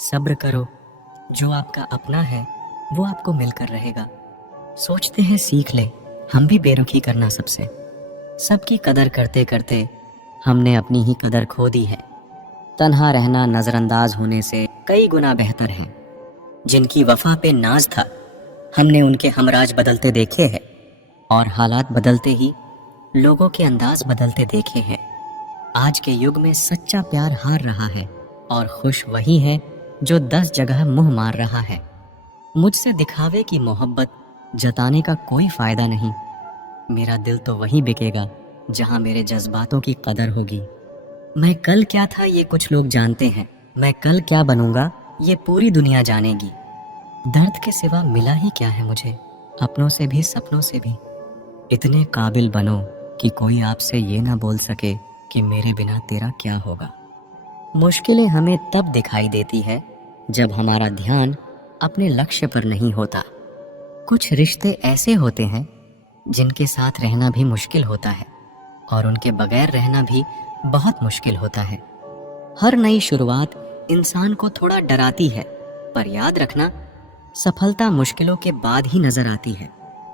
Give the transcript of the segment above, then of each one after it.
सब्र करो, जो आपका अपना है वो आपको मिलकर रहेगा। सोचते हैं सीख ले, हम भी बेरुखी करना सबसे। सबकी कदर करते करते हमने अपनी ही कदर खो दी है। तन्हा रहना नजरअंदाज होने से कई गुना बेहतर है। जिनकी वफा पे नाज था, हमने उनके हमराज बदलते देखे हैं, और हालात बदलते ही लोगों के अंदाज बदलते देखे हैं। आज के युग में सच्चा प्यार हार रहा है, और खुश वही है जो 10 जगह मुंह मार रहा है। मुझसे दिखावे की मोहब्बत जताने का कोई फायदा नहीं। मेरा दिल तो वहीं बिकेगा जहां मेरे जज्बातों की कदर होगी। मैं कल क्या था ये कुछ लोग जानते हैं, मैं कल क्या बनूंगा ये पूरी दुनिया जानेगी। दर्द के सिवा मिला ही क्या है मुझे, अपनों से भी सपनों से भी। इतने काबिल बनो कि कोई आपसे ये ना बोल सके कि मेरे बिना तेरा क्या होगा। मुश्किलें हमें तब दिखाई देती है जब हमारा ध्यान अपने लक्ष्य पर नहीं होता। कुछ रिश्ते ऐसे होते हैं जिनके साथ रहना भी मुश्किल होता है, और उनके बगैर रहना भी बहुत मुश्किल होता है। हर नई शुरुआत इंसान को थोड़ा डराती है, पर याद रखना, सफलता मुश्किलों के बाद ही नजर आती है।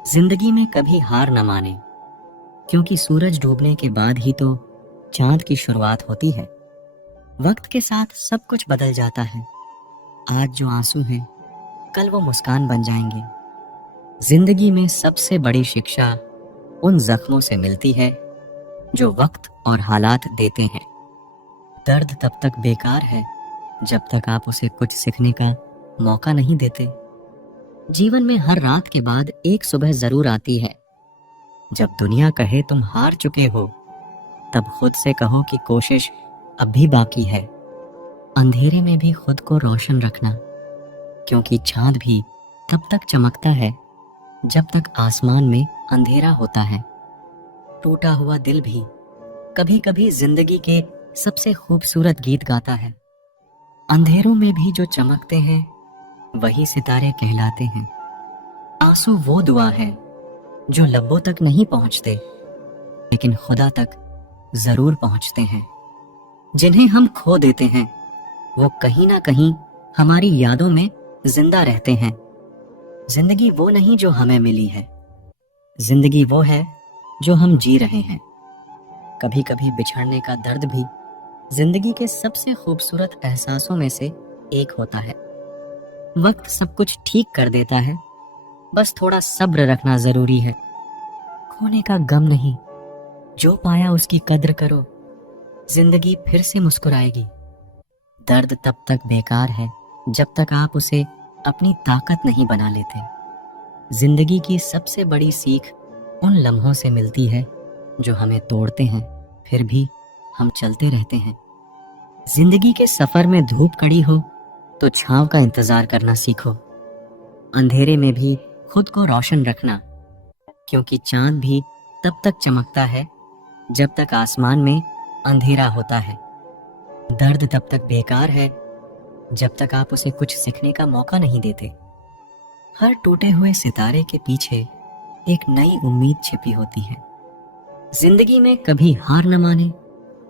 जिंदगी में कभी हार न माने, क्योंकि सूरज डूबने के बाद ही तो चांद की शुरुआत होती है। वक्त के साथ सब कुछ बदल जाता है। आज जो आंसू हैं, कल वो मुस्कान बन जाएंगे। जिंदगी में सबसे बड़ी शिक्षा उन जख्मों से मिलती है जो वक्त और हालात देते हैं। दर्द तब तक बेकार है जब तक आप उसे कुछ सीखने का मौका नहीं देते। जीवन में हर रात के बाद एक सुबह जरूर आती है। जब दुनिया कहे तुम हार चुके हो, तब खुद से कहो कि कोशिश अब भी बाकी है। अंधेरे में भी खुद को रोशन रखना, क्योंकि चांद भी तब तक चमकता है जब तक आसमान में अंधेरा होता है। टूटा हुआ दिल भी कभी कभी जिंदगी के सबसे खूबसूरत गीत गाता है। अंधेरों में भी जो चमकते हैं वही सितारे कहलाते हैं। आंसू वो दुआ है जो लब्बों तक नहीं पहुंचते, लेकिन खुदा तक जरूर पहुंचते हैं। जिन्हें हम खो देते हैं वो कहीं ना कहीं हमारी यादों में जिंदा रहते हैं। जिंदगी वो नहीं जो हमें मिली है, जिंदगी वो है जो हम जी रहे हैं। कभी कभी बिछड़ने का दर्द भी जिंदगी के सबसे खूबसूरत एहसासों में से एक होता है। वक्त सब कुछ ठीक कर देता है, बस थोड़ा सब्र रखना जरूरी है। खोने का गम नहीं, जो पाया उसकी कद्र करो, जिंदगी फिर से मुस्कुराएगी। दर्द तब तक बेकार है जब तक आप उसे अपनी ताकत नहीं बना लेते। जिंदगी की सबसे बड़ी सीख उन लम्हों से मिलती है जो हमें तोड़ते हैं, फिर भी हम चलते रहते हैं। जिंदगी के सफर में धूप कड़ी हो तो छांव का इंतजार करना सीखो। अंधेरे में भी खुद को रोशन रखना, क्योंकि चांद भी तब तक चमकता है जब तक आसमान में अंधेरा होता है। दर्द तब तक बेकार है जब तक आप उसे कुछ सीखने का मौका नहीं देते। हर टूटे हुए सितारे के पीछे एक नई उम्मीद छिपी होती है। जिंदगी में कभी हार न माने,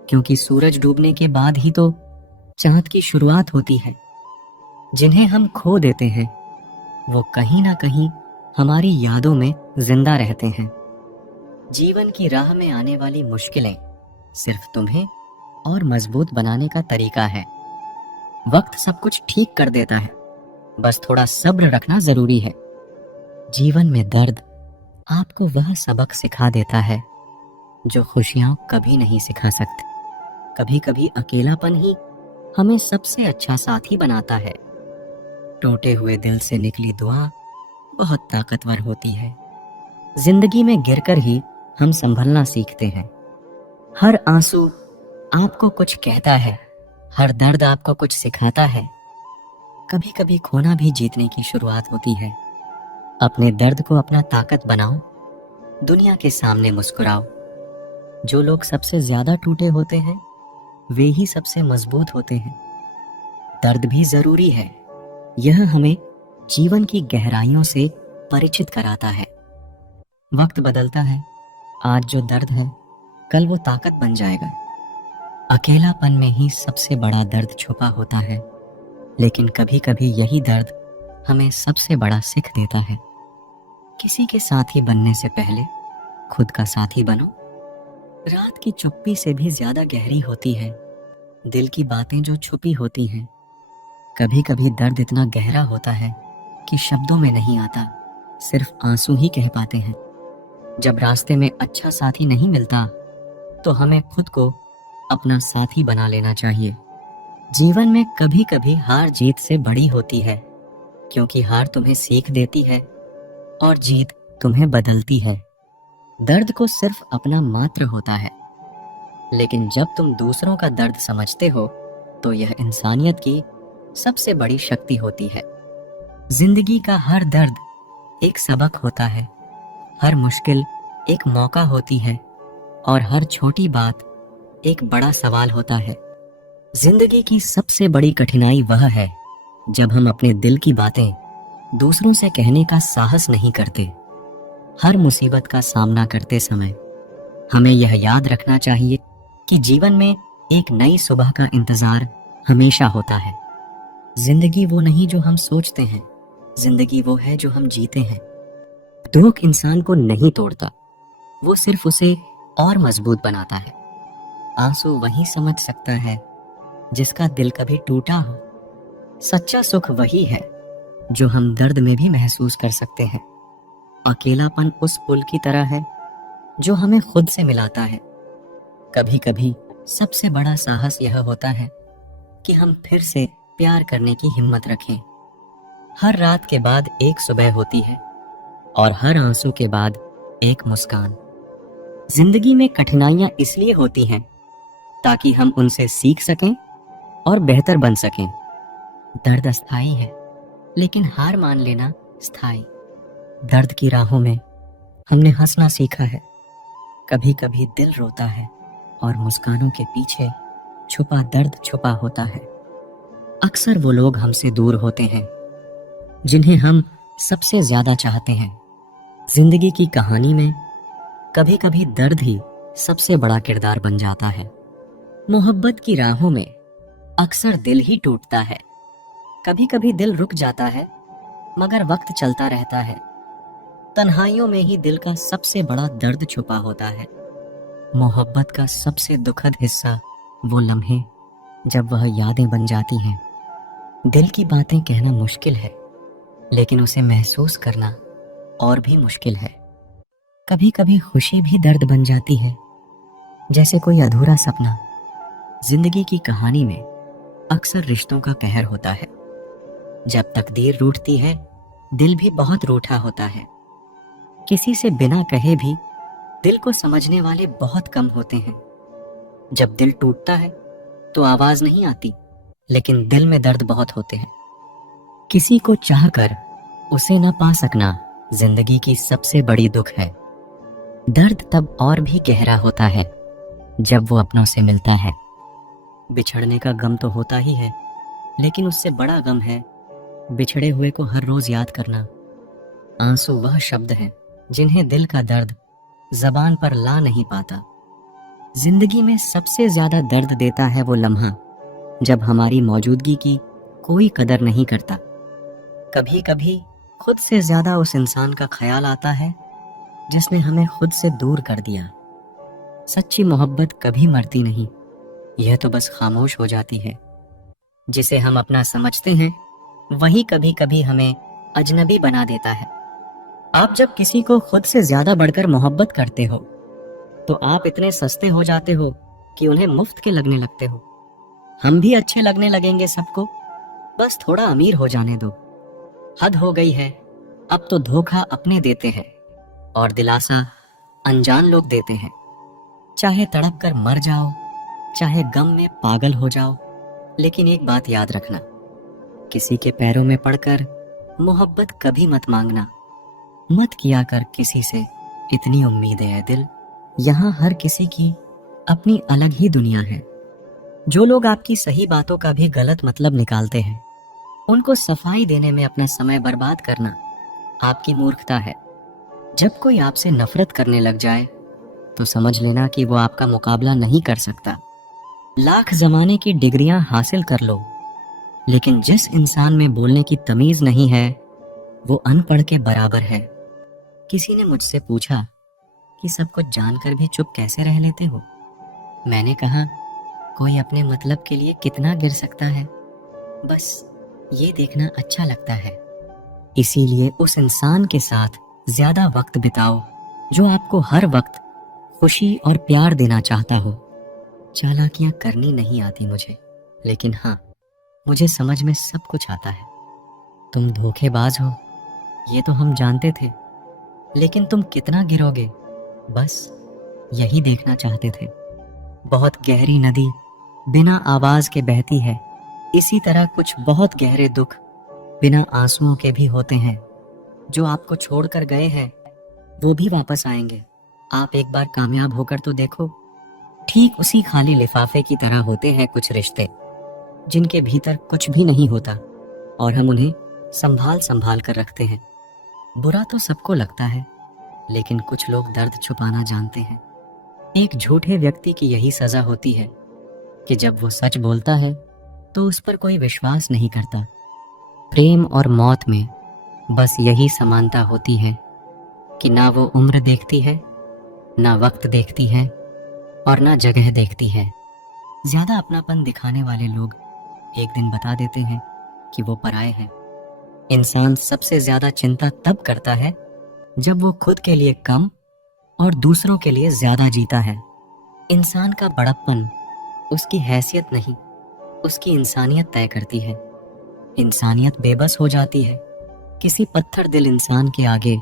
क्योंकि सूरज डूबने के बाद ही तो चांद की शुरुआत होती है। जिन्हें हम खो देते हैं वो कहीं ना कहीं हमारी यादों में जिंदा रहते हैं। जीवन की राह में आने वाली मुश्किलें सिर्फ तुम्हें और मजबूत बनाने का तरीका है। वक्त सब कुछ ठीक कर देता है, बस थोड़ा सब्र रखना जरूरी है। जीवन में दर्द आपको वह सबक सिखा देता है जो खुशियां कभी नहीं सिखा सकते। कभी कभी अकेलापन ही हमें सबसे अच्छा साथी बनाता है। टूटे हुए दिल से निकली दुआ बहुत ताकतवर होती है। जिंदगी में गिरकर ही हम संभलना सीखते हैं। हर आंसू आपको कुछ कहता है, हर दर्द आपको कुछ सिखाता है। कभी कभी खोना भी जीतने की शुरुआत होती है। अपने दर्द को अपना ताकत बनाओ, दुनिया के सामने मुस्कुराओ। जो लोग सबसे ज्यादा टूटे होते हैं वे ही सबसे मजबूत होते हैं। दर्द भी जरूरी है, यह हमें जीवन की गहराइयों से परिचित कराता है। वक्त बदलता है, आज जो दर्द है कल वो ताकत बन जाएगा। अकेलापन में ही सबसे बड़ा दर्द छुपा होता है। लेकिन कभी कभी यही दर्द हमें सबसे बड़ा सीख देता है। किसी के साथी बनने से पहले खुद का साथी बनो। रात की चुप्पी से भी ज्यादा गहरी होती है दिल की बातें जो छुपी होती हैं। कभी कभी दर्द इतना गहरा होता है कि शब्दों में नहीं आता, सिर्फ आंसू ही कह पाते हैं। जब रास्ते में अच्छा साथी नहीं मिलता तो हमें खुद को अपना साथी बना लेना चाहिए। जीवन में कभी कभी हार जीत से बड़ी होती है, क्योंकि हार तुम्हें सीख देती है और जीत तुम्हें बदलती है। दर्द को सिर्फ अपना मात्र होता है, लेकिन जब तुम दूसरों का दर्द समझते हो तो यह इंसानियत की सबसे बड़ी शक्ति होती है। जिंदगी का हर दर्द एक सबक होता है, हर मुश्किल एक मौका होती है और हर छोटी बात एक बड़ा सवाल होता है। जिंदगी की सबसे बड़ी कठिनाई वह है जब हम अपने दिल की बातें दूसरों से कहने का साहस नहीं करते। हर मुसीबत का सामना करते समय हमें यह याद रखना चाहिए कि जीवन में एक नई सुबह का इंतजार हमेशा होता है। जिंदगी वो नहीं जो हम सोचते हैं, जिंदगी वो है जो हम जीते हैं। दुख इंसान को नहीं तोड़ता, वो सिर्फ उसे और मजबूत बनाता है। आंसू वही समझ सकता है जिसका दिल कभी टूटा हो। सच्चा सुख वही है जो हम दर्द में भी महसूस कर सकते हैं। अकेलापन उस पुल की तरह है जो हमें खुद से मिलाता है। कभी कभी सबसे बड़ा साहस यह होता है कि हम फिर से प्यार करने की हिम्मत रखें। हर रात के बाद एक सुबह होती है और हर आंसू के बाद एक मुस्कान। जिंदगी में कठिनाइयां इसलिए होती हैं ताकि हम उनसे सीख सकें और बेहतर बन सकें। दर्द अस्थाई है, लेकिन हार मान लेना स्थायी। दर्द की राहों में हमने हंसना सीखा है। कभी कभी दिल रोता है और मुस्कानों के पीछे छुपा दर्द छुपा होता है। अक्सर वो लोग हमसे दूर होते हैं जिन्हें हम सबसे ज्यादा चाहते हैं। जिंदगी की कहानी में कभी कभी दर्द ही सबसे बड़ा किरदार बन जाता है। मोहब्बत की राहों में अक्सर दिल ही टूटता है। कभी कभी दिल रुक जाता है, मगर वक्त चलता रहता है। तन्हाइयों में ही दिल का सबसे बड़ा दर्द छुपा होता है। मोहब्बत का सबसे दुखद हिस्सा वो लम्हे जब वह यादें बन जाती हैं। दिल की बातें कहना मुश्किल है, लेकिन उसे महसूस करना और भी मुश्किल है। कभी कभी खुशी भी दर्द बन जाती है, जैसे कोई अधूरा सपना। जिंदगी की कहानी में अक्सर रिश्तों का कहर होता है। जब तकदीर रूठती है, दिल भी बहुत रूठा होता है। किसी से बिना कहे भी दिल को समझने वाले बहुत कम होते हैं। जब दिल टूटता है तो आवाज नहीं आती, लेकिन दिल में दर्द बहुत होते हैं। किसी को चाहकर उसे न पा सकना जिंदगी की सबसे बड़ी दुख है। दर्द तब और भी गहरा होता है जब वो अपनों से मिलता है। बिछड़ने का गम तो होता ही है, लेकिन उससे बड़ा गम है बिछड़े हुए को हर रोज याद करना। आंसू वह शब्द है जिन्हें दिल का दर्द जबान पर ला नहीं पाता। जिंदगी में सबसे ज्यादा दर्द देता है वो लम्हा जब हमारी मौजूदगी की कोई कदर नहीं करता। कभी कभी खुद से ज्यादा उस इंसान का ख्याल आता है जिसने हमें खुद से दूर कर दिया। सच्ची मोहब्बत कभी मरती नहीं, यह तो बस खामोश हो जाती है। जिसे हम अपना समझते हैं वही कभी कभी हमें अजनबी बना देता है। आप जब किसी को खुद से ज्यादा बढ़कर मोहब्बत करते हो तो आप इतने सस्ते हो जाते हो कि उन्हें मुफ्त के लगने लगते हो। हम भी अच्छे लगने लगेंगे सबको, बस थोड़ा अमीर हो जाने दो। हद हो गई है, अब तो धोखा अपने देते हैं और दिलासा अनजान लोग देते हैं। चाहे तड़प कर मर जाओ, चाहे गम में पागल हो जाओ, लेकिन एक बात याद रखना, किसी के पैरों में पड़कर मोहब्बत कभी मत मांगना। मत किया कर किसी से इतनी उम्मीदें है दिल। यहाँ हर किसी की अपनी अलग ही दुनिया है। जो लोग आपकी सही बातों का भी गलत मतलब निकालते हैं, उनको सफाई देने में अपना समय बर्बाद करना आपकी मूर्खता है। जब कोई आपसे नफरत करने लग जाए तो समझ लेना कि वो आपका मुकाबला नहीं कर सकता। लाख जमाने की डिग्रियां हासिल कर लो, लेकिन जिस इंसान में बोलने की तमीज नहीं है वो अनपढ़ के बराबर है। किसी ने मुझसे पूछा कि सब कुछ जानकर भी चुप कैसे रह लेते हो। मैंने कहा, कोई अपने मतलब के लिए कितना गिर सकता है, बस ये देखना अच्छा लगता है। इसीलिए उस इंसान के साथ ज्यादा वक्त बिताओ जो आपको हर वक्त खुशी और प्यार देना चाहता हो। चालाकियां करनी नहीं आती मुझे, लेकिन हाँ, मुझे समझ में सब कुछ आता है। तुम धोखेबाज हो ये तो हम जानते थे, लेकिन तुम कितना गिरोगे बस यही देखना चाहते थे। बहुत गहरी नदी बिना आवाज के बहती है, इसी तरह कुछ बहुत गहरे दुख बिना आंसुओं के भी होते हैं। जो आपको छोड़कर गए हैं वो भी वापस आएंगे। आप एक बार कामयाब होकर तो देखो। ठीक उसी खाली लिफाफे की तरह होते हैं कुछ रिश्ते जिनके भीतर कुछ भी नहीं होता और हम उन्हें संभाल संभाल कर रखते हैं। बुरा तो सबको लगता है, लेकिन कुछ लोग दर्द छुपाना जानते हैं। एक झूठे व्यक्ति की यही सजा होती है कि जब वो सच बोलता है तो उस पर कोई विश्वास नहीं करता। प्रेम और मौत में बस यही समानता होती है कि ना वो उम्र देखती है, ना वक्त देखती है और ना जगह देखती है। ज्यादा अपनापन दिखाने वाले लोग एक दिन बता देते हैं कि वो पराये हैं। इंसान सबसे ज्यादा चिंता तब करता है जब वो खुद के लिए कम और दूसरों के लिए ज्यादा जीता है। इंसान का बड़प्पन उसकी हैसियत नहीं, उसकी इंसानियत तय करती है। इंसानियत बेबस हो जाती है। किसी पत्थर दिल इंसान के आगे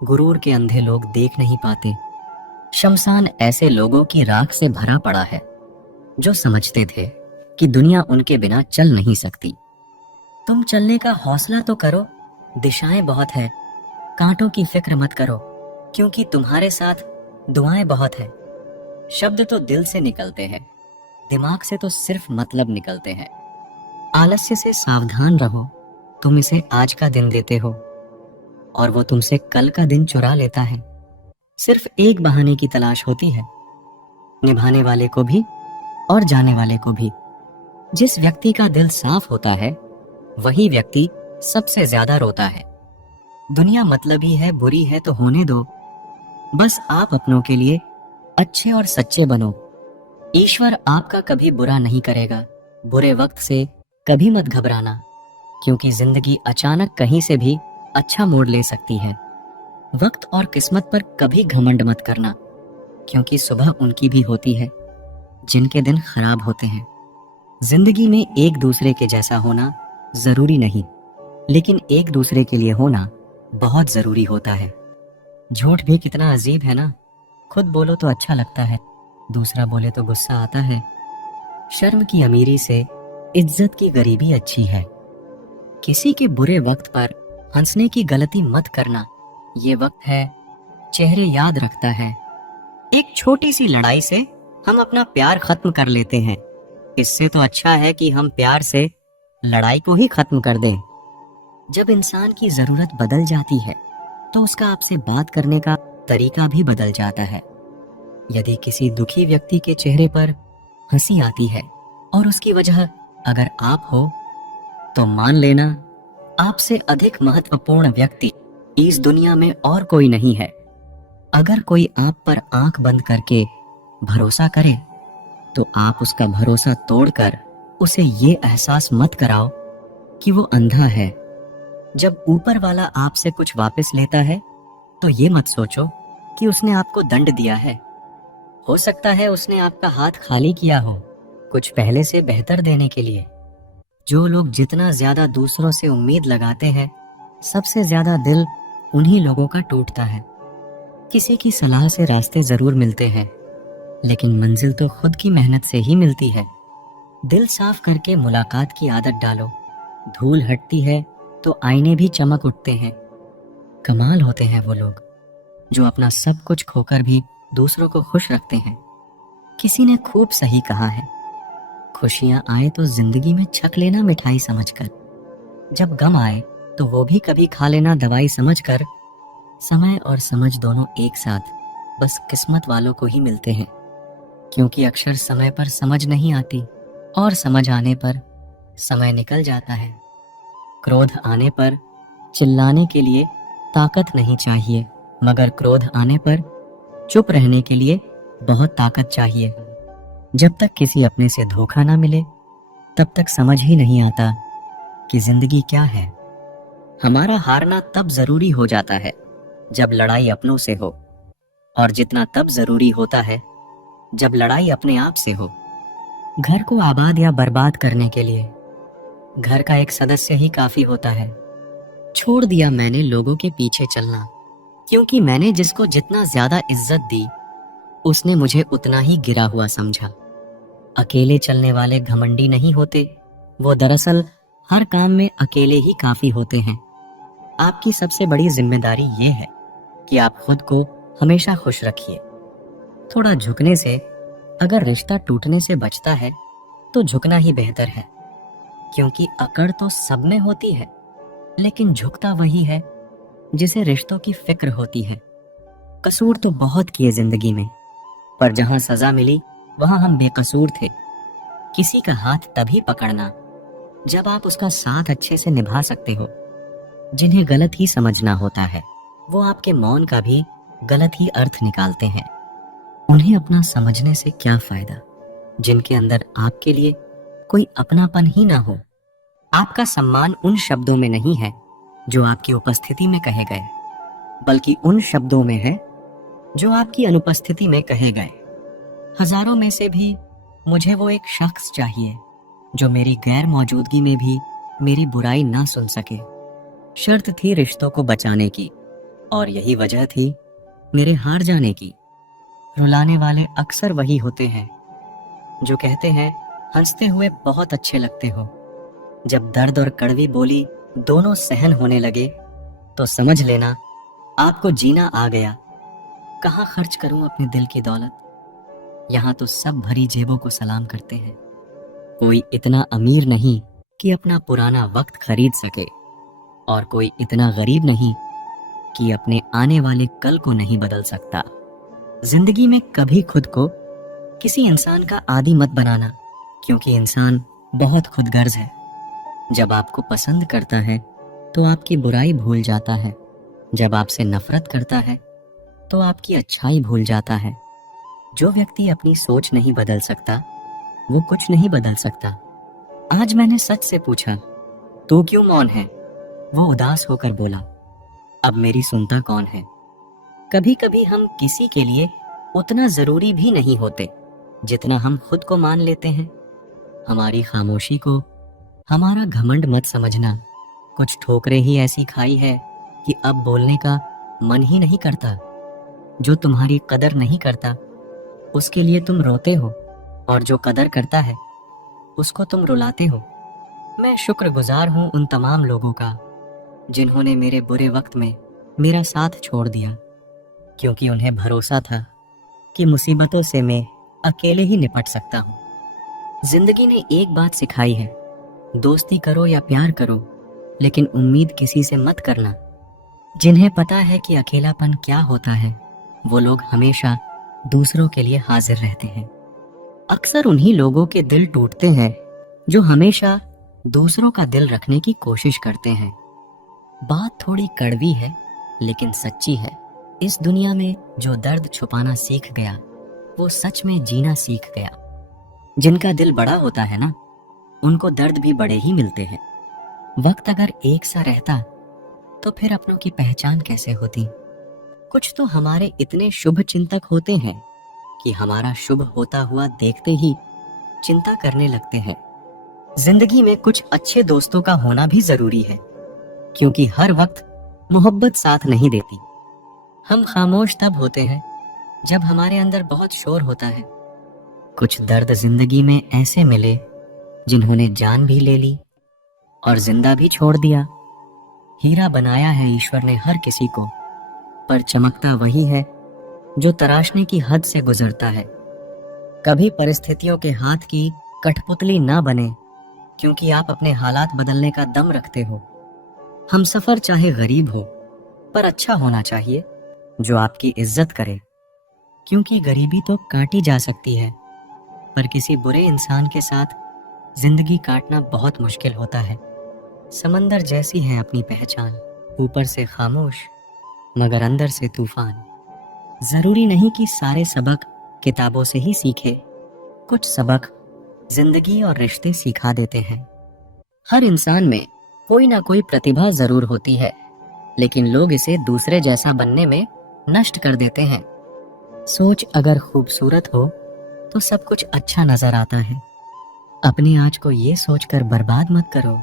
गुरूर के अंधे लोग देख नहीं पाते। शमशान ऐसे लोगों की राख से भरा पड़ा है जो समझते थे कि दुनिया उनके बिना चल नहीं सकती। तुम चलने का हौसला तो करो, दिशाएं बहुत है। कांटों की फिक्र मत करो, क्योंकि तुम्हारे साथ दुआएं बहुत है। शब्द तो दिल से निकलते हैं, दिमाग से तो सिर्फ मतलब निकलते हैं। आलस्य से सावधान रहो, तुम इसे आज का दिन देते हो और वो तुमसे कल का दिन चुरा लेता है। सिर्फ एक बहाने की तलाश होती है, निभाने वाले को भी और जाने वाले को भी। जिस व्यक्ति का दिल साफ होता है वही व्यक्ति सबसे ज्यादा रोता है। दुनिया मतलबी है, बुरी है तो होने दो, बस आप अपनों के लिए अच्छे और सच्चे बनो। ईश्वर आपका कभी बुरा नहीं करेगा। बुरे वक्त से कभी मत घबराना, क्योंकि जिंदगी अचानक कहीं से भी अच्छा मोड़ ले सकती है। वक्त और किस्मत पर कभी घमंड मत करना, क्योंकि सुबह उनकी भी होती है जिनके दिन खराब होते हैं। जिंदगी में एक दूसरे के जैसा होना जरूरी नहीं, लेकिन एक दूसरे के लिए होना बहुत जरूरी होता है। झूठ भी कितना अजीब है ना। खुद बोलो तो अच्छा लगता है, दूसरा बोले तो गुस्सा आता है। शर्म की अमीरी से इज्जत की गरीबी अच्छी है। किसी के बुरे वक्त पर हंसने की गलती मत करना। ये वक्त है, चेहरे याद रखता है। एक छोटी सी लड़ाई से हम अपना प्यार खत्म कर लेते हैं। इससे तो अच्छा है कि हम प्यार से लड़ाई को ही खत्म कर दें। जब इंसान की जरूरत बदल जाती है तो उसका आपसे बात करने का तरीका भी बदल जाता है। यदि किसी दुखी व्यक्ति के चेहरे पर हंसी आती है और उसकी वजह अगर आप हो, तो मान लेना आपसे अधिक महत्वपूर्ण व्यक्ति इस दुनिया में और कोई नहीं है। अगर कोई आप पर आंख बंद करके भरोसा करे तो आप उसका भरोसा तोड़कर उसे ये एहसास मत कराओ कि वो अंधा है। जब ऊपर वाला आपसे कुछ वापस लेता है तो ये मत सोचो कि उसने आपको दंड दिया है। हो सकता है उसने आपका हाथ खाली किया हो, कुछ पहले से बेहतर देने के लिए। जो लोग जितना ज्यादा दूसरों से उम्मीद लगाते हैं, सबसे ज्यादा दिल उन्हीं लोगों का टूटता है। किसी की सलाह से रास्ते जरूर मिलते हैं, लेकिन मंजिल तो खुद की मेहनत से ही मिलती है। दिल साफ करके मुलाकात की आदत डालो। धूल हटती है तो आईने भी चमक उठते हैं। कमाल होते हैं वो लोग जो अपना सब कुछ खोकर भी दूसरों को खुश रखते हैं। किसी ने खूब सही कहा है, खुशियां आए तो जिंदगी में छक लेना मिठाई समझकर, जब गम आए तो वो भी कभी खा लेना दवाई समझकर। समय और समझ दोनों एक साथ बस किस्मत वालों को ही मिलते हैं, क्योंकि अक्सर समय पर समझ नहीं आती और समझ आने पर समय निकल जाता है। क्रोध आने पर चिल्लाने के लिए ताकत नहीं चाहिए, मगर क्रोध आने पर चुप रहने के लिए बहुत ताकत चाहिए। जब तक किसी अपने से धोखा ना मिले, तब तक समझ ही नहीं आता कि जिंदगी क्या है। हमारा हारना तब जरूरी हो जाता है जब लड़ाई अपनों से हो, और जितना तब जरूरी होता है जब लड़ाई अपने आप से हो। घर को आबाद या बर्बाद करने के लिए घर का एक सदस्य ही काफी होता है। छोड़ दिया मैंने लोगों के पीछे चलना, क्योंकि मैंने जिसको जितना ज्यादा इज्जत दी, उसने मुझे उतना ही गिरा हुआ समझा। अकेले चलने वाले घमंडी नहीं होते, वो दरअसल हर काम में अकेले ही काफी होते हैं। आपकी सबसे बड़ी जिम्मेदारी ये है कि आप खुद को हमेशा खुश रखिए। थोड़ा झुकने से अगर रिश्ता टूटने से बचता है तो झुकना ही बेहतर है, क्योंकि अकड़ तो सब में होती है, लेकिन झुकता वही है जिसे रिश्तों की फिक्र होती है। कसूर तो बहुत किए जिंदगी में, पर जहां सजा मिली वहां हम बेकसूर थे। किसी का हाथ तभी पकड़ना जब आप उसका साथ अच्छे से निभा सकते हो। जिन्हें गलत ही समझना होता है, वो आपके मौन का भी गलत ही अर्थ निकालते हैं। उन्हें अपना समझने से क्या फायदा जिनके अंदर आपके लिए कोई अपनापन ही ना हो। आपका सम्मान उन शब्दों में नहीं है जो आपकी उपस्थिति में कहे गए, बल्कि उन शब्दों में है जो आपकी अनुपस्थिति में कहे गए। हजारों में से भी मुझे वो एक शख्स चाहिए जो मेरी गैर मौजूदगी में भी मेरी बुराई ना सुन सके। शर्त थी रिश्तों को बचाने की, और यही वजह थी मेरे हार जाने की। रुलाने वाले अक्सर वही होते हैं जो कहते हैं हंसते हुए बहुत अच्छे लगते हो। जब दर्द और कड़वी बोली दोनों सहन होने लगे तो समझ लेना आपको जीना आ गया। कहाँ खर्च करूं अपने दिल की दौलत, यहाँ तो सब भरी जेबों को सलाम करते हैं। कोई इतना अमीर नहीं कि अपना पुराना वक्त खरीद सके, और कोई इतना गरीब नहीं कि अपने आने वाले कल को नहीं बदल सकता। जिंदगी में कभी खुद को किसी इंसान का आदी मत बनाना, क्योंकि इंसान बहुत खुदगर्ज है। जब आपको पसंद करता है तो आपकी बुराई भूल जाता है, जब आपसे नफरत करता है तो आपकी अच्छाई भूल जाता है। जो व्यक्ति अपनी सोच नहीं बदल सकता वो कुछ नहीं बदल सकता। आज मैंने सच से पूछा, तू क्यों मौन है? वो उदास होकर बोला, अब मेरी सुनता कौन है? कभी कभी हम किसी के लिए उतना जरूरी भी नहीं होते जितना हम खुद को मान लेते हैं। हमारी खामोशी को हमारा घमंड मत समझना। कुछ ठोकरें ही ऐसी खाई है कि अब बोलने का मन ही नहीं करता। जो तुम्हारी कदर नहीं करता उसके लिए तुम रोते हो, और जो कदर करता है उसको तुम रुलाते हो। मैं शुक्रगुजार हूं उन तमाम लोगों का जिन्होंने मेरे बुरे वक्त में मेरा साथ छोड़ दिया, क्योंकि उन्हें भरोसा था कि मुसीबतों से मैं अकेले ही निपट सकता हूं। जिंदगी ने एक बात सिखाई है, दोस्ती करो या प्यार करो, लेकिन उम्मीद किसी से मत करना। जिन्हें पता है कि अकेलापन क्या होता है, वो लोग हमेशा दूसरों के लिए हाजिर रहते हैं। अक्सर उन्हीं लोगों के दिल टूटते हैं जो हमेशा दूसरों का दिल रखने की कोशिश करते हैं। बात थोड़ी कड़वी है लेकिन सच्ची है। इस दुनिया में जो दर्द छुपाना सीख गया वो सच में जीना सीख गया। जिनका दिल बड़ा होता है ना, उनको दर्द भी बड़े ही मिलते हैं। वक्त अगर एक सा रहता तो फिर अपनों की पहचान कैसे होती? कुछ तो हमारे इतने शुभ चिंतक होते हैं कि हमारा शुभ होता हुआ देखते ही चिंता करने लगते हैं। जिंदगी में कुछ अच्छे दोस्तों का होना भी जरूरी है, क्योंकि हर वक्त मोहब्बत साथ नहीं देती। हम खामोश तब होते हैं जब हमारे अंदर बहुत शोर होता है। कुछ दर्द जिंदगी में ऐसे मिले जिन्होंने जान भी ले ली और जिंदा भी छोड़ दिया। हीरा बनाया है ईश्वर ने हर किसी को, पर चमकता वही है जो तराशने की हद से गुजरता है। कभी परिस्थितियों के हाथ की कठपुतली ना बने, क्योंकि आप अपने हालात बदलने का दम रखते हो। हम सफर चाहे गरीब हो, पर अच्छा होना चाहिए जो आपकी इज्जत करे, क्योंकि गरीबी तो काटी जा सकती है, पर किसी बुरे इंसान के साथ जिंदगी काटना बहुत मुश्किल होता है। समंदर जैसी है अपनी पहचान, ऊपर से खामोश मगर अंदर से तूफान। जरूरी नहीं कि सारे सबक किताबों से ही सीखे, कुछ सबक जिंदगी और रिश्ते सिखा देते हैं। हर इंसान में कोई ना कोई प्रतिभा जरूर होती है, लेकिन लोग इसे दूसरे जैसा बनने में नष्ट कर देते हैं। सोच अगर खूबसूरत हो तो सब कुछ अच्छा नजर आता है। अपने आज को ये सोचकर बर्बाद मत करो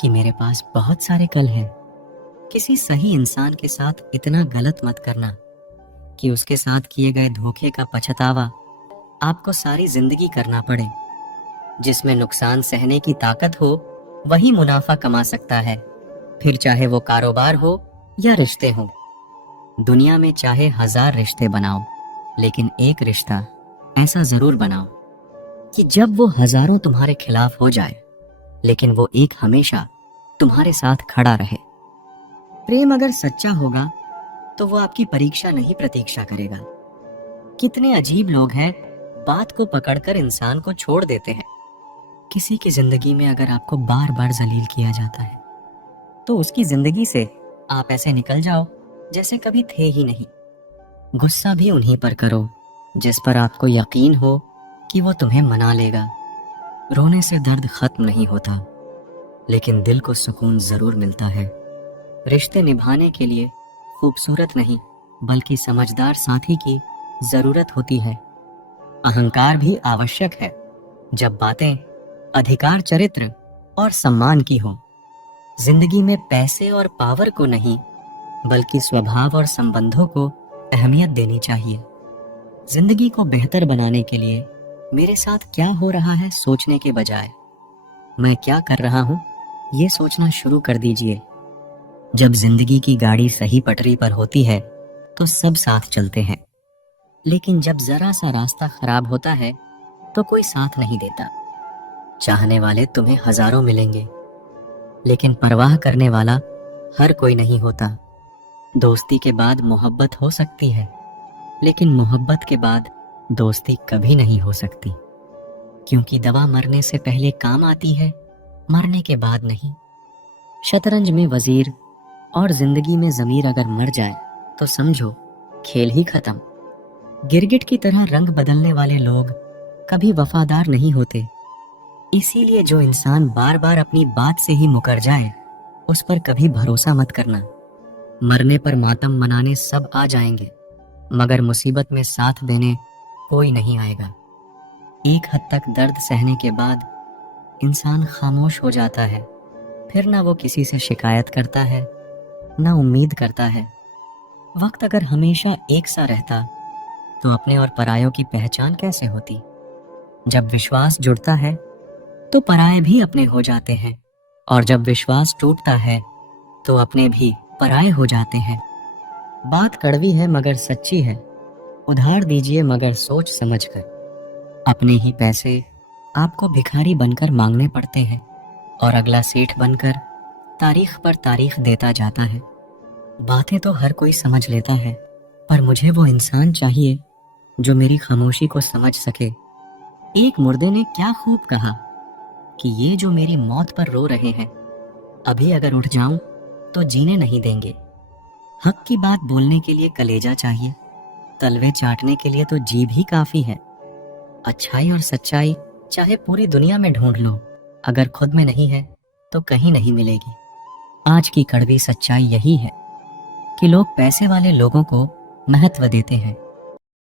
कि मेरे पास बहुत सारे कल हैं। किसी सही इंसान के साथ इतना गलत मत करना कि उसके साथ किए गए धोखे का पछतावा आपको सारी जिंदगी करना पड़े। जिसमें नुकसान सहने की ताकत हो वही मुनाफा कमा सकता है, फिर चाहे वो कारोबार हो या रिश्ते हो। दुनिया में चाहे 1000 रिश्ते बनाओ, लेकिन एक रिश्ता ऐसा जरूर बनाओ कि जब वो हजारों तुम्हारे खिलाफ हो जाए, लेकिन वो एक हमेशा तुम्हारे साथ खड़ा रहे। प्रेम अगर सच्चा होगा तो वो आपकी परीक्षा नहीं प्रतीक्षा करेगा। कितने अजीब लोग हैं, बात को पकड़कर इंसान को छोड़ देते हैं। किसी की जिंदगी में अगर आपको बार बार जलील किया जाता है तो उसकी जिंदगी से आप ऐसे निकल जाओ जैसे कभी थे ही नहीं। गुस्सा भी उन्हीं पर करो जिस पर आपको यकीन हो कि वो तुम्हें मना लेगा। रोने से दर्द खत्म नहीं होता, लेकिन दिल को सुकून जरूर मिलता है। रिश्ते निभाने के लिए खूबसूरत नहीं बल्कि समझदार साथी की जरूरत होती है। अहंकार भी आवश्यक है जब बातें अधिकार, चरित्र और सम्मान की हो। जिंदगी में पैसे और पावर को नहीं बल्कि स्वभाव और संबंधों को अहमियत देनी चाहिए। जिंदगी को बेहतर बनाने के लिए मेरे साथ क्या हो रहा है सोचने के बजाय मैं क्या कर रहा हूं ये सोचना शुरू कर दीजिए। जब जिंदगी की गाड़ी सही पटरी पर होती है तो सब साथ चलते हैं, लेकिन जब जरा सा रास्ता खराब होता है तो कोई साथ नहीं देता। चाहने वाले तुम्हें हजारों मिलेंगे, लेकिन परवाह करने वाला हर कोई नहीं होता। दोस्ती के बाद मोहब्बत हो सकती है, लेकिन मोहब्बत के बाद दोस्ती कभी नहीं हो सकती, क्योंकि दवा मरने से पहले काम आती है, मरने के बाद नहीं। शतरंज में वजीर और जिंदगी में जमीर अगर मर जाए तो समझो खेल ही खत्म। गिरगिट की तरह रंग बदलने वाले लोग कभी वफादार नहीं होते। इसीलिए जो इंसान बार बार अपनी बात से ही मुकर जाए उस पर कभी भरोसा मत करना। मरने पर मातम मनाने सब आ जाएंगे, मगर मुसीबत में साथ देने कोई नहीं आएगा। एक हद तक दर्द सहने के बाद इंसान खामोश हो जाता है, फिर ना वो किसी से शिकायत करता है ना उम्मीद करता है। वक्त अगर हमेशा एक सा रहता तो अपने और परायों की पहचान कैसे होती। जब विश्वास जुड़ता है तो पराये भी अपने हो जाते हैं, और जब विश्वास टूटता है तो अपने भी पराये हो जाते हैं। बात कड़वी है मगर सच्ची है, उधार दीजिए मगर सोच समझकर। अपने ही पैसे आपको भिखारी बनकर मांगने पड़ते हैं, और अगला सेठ बनकर तारीख पर तारीख देता जाता है। बातें तो हर कोई समझ लेता है, पर मुझे वो इंसान चाहिए जो मेरी खामोशी को समझ सके। एक मुर्दे ने क्या खूब कहा कि ये जो मेरी मौत पर रो रहे हैं, अभी अगर उठ जाऊं तो जीने नहीं देंगे। हक की बात बोलने के लिए कलेजा चाहिए, तलवे चाटने के लिए तो जीभ ही काफी है। अच्छाई और सच्चाई चाहे पूरी दुनिया में ढूंढ लो, अगर खुद में नहीं है तो कहीं नहीं मिलेगी। आज की कड़वी सच्चाई यही है कि लोग पैसे वाले लोगों को महत्व देते हैं,